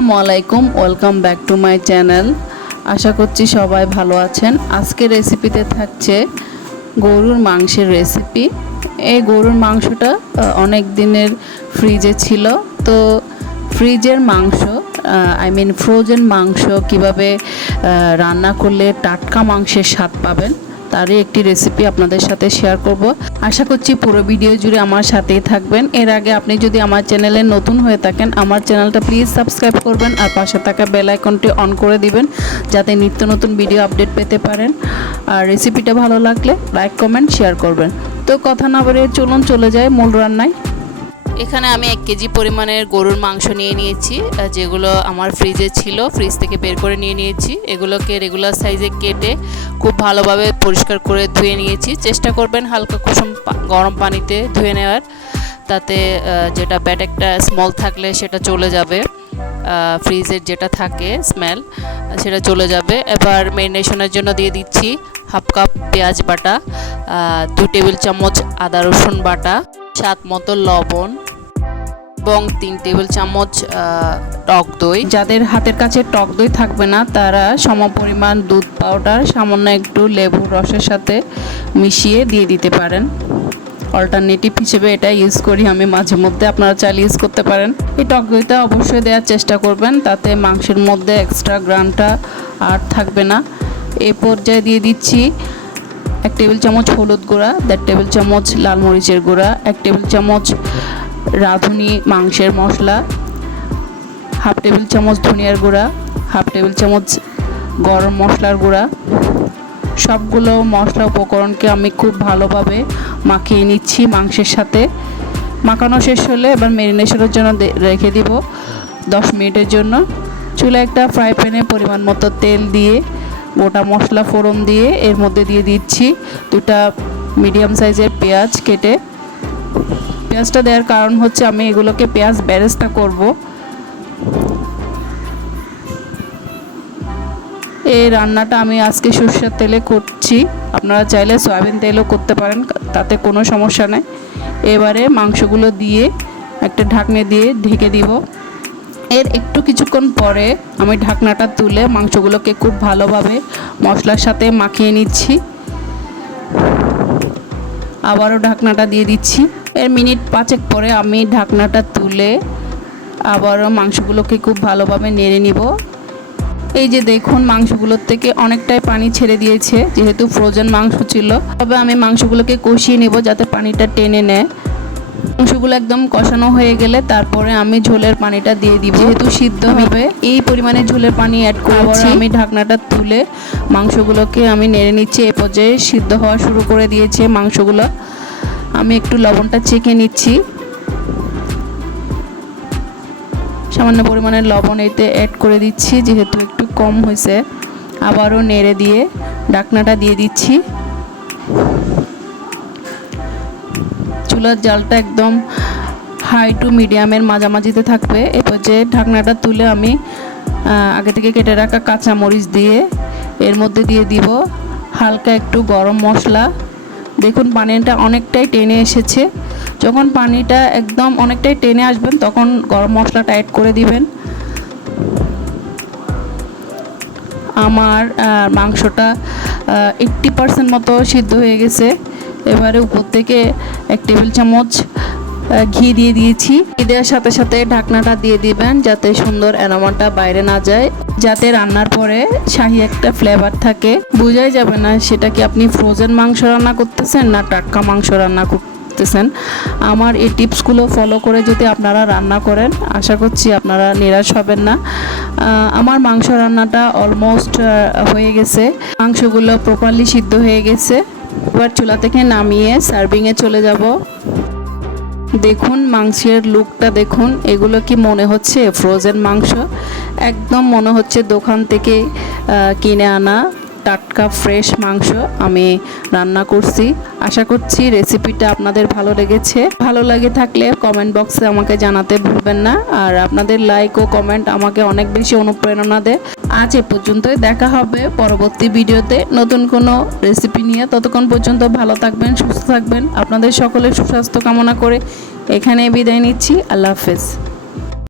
আসসালামু আলাইকুম, welcome back to my channel. আশা করছি সবাই ভালো আছেন। আজকে রেসিপিতে থাকছে গরুর মাংসের রেসিপি। এই গরুর মাংসটা অনেক দিনের ফ্রিজে ছিল। তো ফ্রিজের মাংস আই মিন ফ্রোজেন মাংস কীভাবে রান্না করলে টাটকা মাংসের স্বাদ পাবেন তারই একটি রেসিপি আপনাদের সাথে শেয়ার করব। আশা করছি পুরো ভিডিও জুড়ে আমার সাথেই থাকবেন। এর আগে আপনি যদি আমার চ্যানেলে নতুন হয়ে থাকেন, আমার চ্যানেলটা প্লিজ সাবস্ক্রাইব করবেন আর পাশে থাকা বেল আইকনটি অন করে দিবেন, যাতে নিত্য নতুন ভিডিও আপডেট পেতে পারেন। আর রেসিপিটা ভালো লাগলে লাইক কমেন্ট শেয়ার করবেন। তো কথা না বলে চলুন, চলে যায় মূল রান্নায়। এখানে আমি এক কেজি পরিমাণের গরুর মাংস নিয়ে নিয়েছি যেগুলো আমার ফ্রিজে ছিল ফ্রিজ থেকে বের করে নিয়ে নিয়েছি। এগুলোকে রেগুলার সাইজে কেটে খুব ভালোভাবে পরিষ্কার করে ধুয়ে নিয়েছি। চেষ্টা করবেন হালকা কুসুম গরম পানিতে ধুয়ে নেওয়ার, তাতে যেটা ব্যাট একটা স্মল থাকলে সেটা চলে যাবে। ফ্রিজের যেটা থাকে স্মেল সেটা চলে যাবে। এবার মেরিনেশনের জন্য দিয়ে দিচ্ছি হাফ কাপ পেঁয়াজ বাটা দু টেবিল চামচ আদা রসুন বাটা, স্বাদ মতো লবণ এবং তিন টেবিল চামচ টক দই। যাদের হাতের কাছে টক দই থাকবে না, তারা সমপরিমাণ দুধ পাউডার, সামান্য একটু লেবুর রসের সাথে মিশিয়ে দিয়ে দিতে পারেন। অল্টারনেটিভ হিসেবে এটা ইউজ করি আমি মাঝে মধ্যে, আপনারা চাইলে ইউজ করতে পারেন। এই টক দইটা অবশ্যই দেওয়ার চেষ্টা করবেন, তাতে মাংসের মধ্যে এক্সট্রা গ্রামটা আর থাকবে না। এ পর্যায়ে দিয়ে দিচ্ছি এক টেবিল চামচ হলুদ গুঁড়া, দেড় টেবিল চামচ লাল মরিচের গুঁড়া, এক টেবিল চামচ রাঁধুনি, মাংসের মশলা, হাফ টেবিল চামচ ধনিয়ার গুঁড়া, হাফ টেবিল চামচ গরম মশলার গুঁড়া। সবগুলো মশলা উপকরণকে আমি খুব ভালোভাবে মাখিয়ে নিচ্ছি মাংসের সাথে। মাখানো শেষ হলে এবার মেরিনেশনের জন্য রেখে দিব দশ মিনিটের জন্য। চুলে একটা ফ্রাই প্যানে পরিমাণ মতো তেল দিয়ে, গোটা মশলা ফোড়ন দিয়ে এর মধ্যে দিয়ে দিচ্ছি দুটা মিডিয়াম সাইজের পেঁয়াজ কেটে। পেঁয়াজটা দেওয়ার কারণ হচ্ছে আমি এগুলোকে পেঁয়াজ ব্যারেস্তা করব। এই রান্নাটা আমি আজকে সরষের তেলে করছি। আপনারা চাইলে সয়াবিন তেলও করতে পারেন, তাতে কোনো সমস্যা নেই। এবারে মাংসগুলো দিয়ে একটা ঢাকনে দিয়ে ঢেকে দিব। এর একটু কিছুক্ষণ পরে আমি ঢাকনাটা তুলে মাংসগুলোকে খুব ভালোভাবে মশলার সাথে মাখিয়ে নিচ্ছি। আবারও ঢাকনাটা দিয়ে দিচ্ছি। এর মিনিট পাঁচেক পরে আমি ঢাকনাটা তুলে আবারও মাংসগুলোকে খুব ভালোভাবে নেড়ে নিব। এই যে দেখুন মাংসগুলোর থেকে অনেকটাই পানি ছেড়ে দিয়েছে, যেহেতু ফ্রোজেন মাংস ছিল। তবে আমি মাংসগুলোকে কষিয়ে নেব যাতে পানিটা টেনে নেয়। মাংসগুলো একদম কষানো হয়ে গেলে তারপরে আমি ঝোলের পানিটা দিয়ে দিব। যেহেতু সিদ্ধ হবে এই পরিমাণে ঝোলের পানি অ্যাড করেছি আমি ঢাকনাটা তুলে মাংসগুলোকে আমি নেড়ে নিচ্ছি। এ পর্যায়ে সিদ্ধ হওয়া শুরু করে দিয়েছে মাংসগুলো। আমি একটু লবণটা চেখে নিচ্ছি। সামান্য পরিমাণে লবণ এতে অ্যাড করে দিচ্ছি যেহেতু একটু কম হয়েছে। আবারও নেড়ে দিয়ে ঢাকনাটা দিয়ে দিচ্ছি। চুলার জালটা একদম হাই টু মিডিয়ামের মাঝামাঝিতে থাকবে। এরপর যে ঢাকনাটা তুলে আমি আগে থেকে কেটে রাখা কাঁচা মরিচ দিয়ে এর মধ্যে দিয়ে দিব হালকা একটু গরম মশলা। দেখুন পানিটা অনেকটাই টেনে এসেছে। যখন পানিটা একদম অনেকটাই টেনে আসবেন, তখন গরম মশলাটা অ্যাড করে দিবেন। আমার মাংসটা এইট্টি পার্সেন্ট মতো সিদ্ধ হয়ে গেছে। এবারে উপর থেকে এক টেবিল চামচ ঘি দিয়ে দিয়েছি। ঘি দেওয়ার সাথে সাথে ঢাকনাটা দিয়ে দিবেন যাতে সুন্দর অ্যারোমাটা বাইরে না যায়। যাতে রান্নার পরে শাহি একটা ফ্লেভার থাকে। বোঝাই যাবে না সেটা কি আপনি ফ্রোজেন মাংস রান্না করতেছেন না টাটকা মাংস রান্না করতেছেন। আমার এই টিপসগুলো ফলো করে যদি আপনারা রান্না করেন, আশা করছি আপনারা নিরাশ হবেন না। আমার মাংস রান্নাটা অলমোস্ট হয়ে গেছে। মাংসগুলো প্রপারলি সিদ্ধ হয়ে গেছে। এবার চুলা থেকে নামিয়ে সার্ভিংয়ে চলে যাব। দেখুন মাংসের লুকটা দেখুন, এগুলো কি মনে হচ্ছে? ফ্রোজেন মাংস? একদম মনে হচ্ছে দোকান থেকে কিনে আনা। টাটকা ফ্রেশ মাংস আমি রান্না করছি। আশা করছি রেসিপিটা আপনাদের ভালো লেগেছে। ভালো লাগে থাকলে কমেন্ট বক্সে আমাকে জানাতে ভুলবেন না। আর আপনাদের লাইক ও কমেন্ট আমাকে অনেক বেশি অনুপ্রেরণা দেয়। আজ এ পর্যন্তই দেখা হবে পরবর্তী ভিডিওতে। নতুন কোনো রেসিপি নিয়ে ততক্ষণ পর্যন্ত ভালো থাকবেন, সুস্থ থাকবেন। আপনাদের সকলের সুস্বাস্থ্য কামনা করে এখানে বিদায় নিচ্ছি। আল্লাহ হাফেজ।